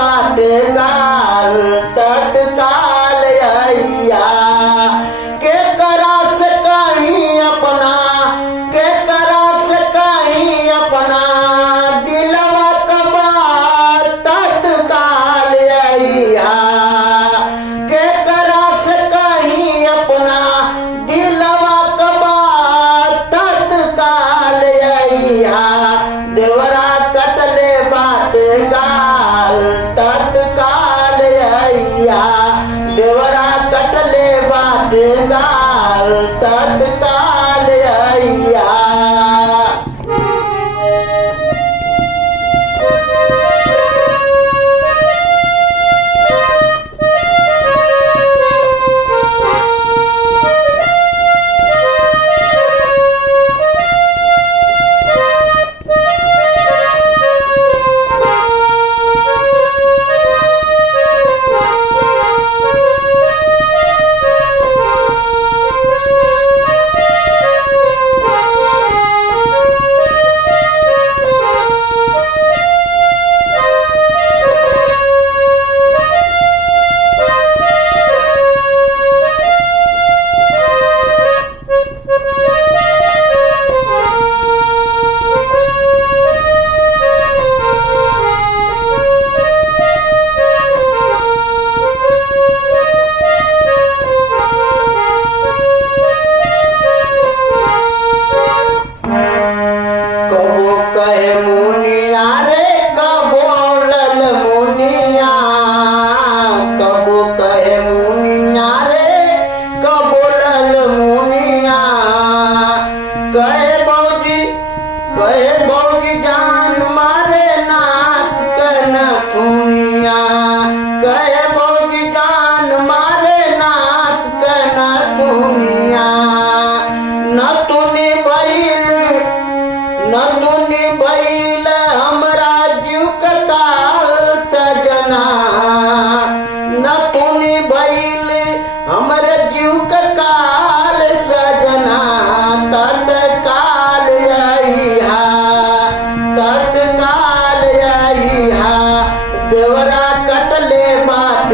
बाट गाल तत्काल अइया के करास कहीं अपना के करास कहीं अपना दिलवा कबार तत्काल अइया के करास कहीं अपना दिलवा कबार तत्काल अइया देवरा कटले बाट गाल तत्काल अइया देवरा कटले बाट गाल तत्काल अइया कबो कहे मुनिया रे कबो लल मुनिया कबो कहे मुनिया रे कबो लल मुनिया कहे बौजी जान मारे नाक कन थुनिया कहे बौजी जान मारे नाक कन थुनिया न तुनी बैल हमरा जीव कटाल सजना न तुनी बैल हमर जीव कटाल सजना तत्काल अइहा तत्काल अइहा देवरा कटले बाट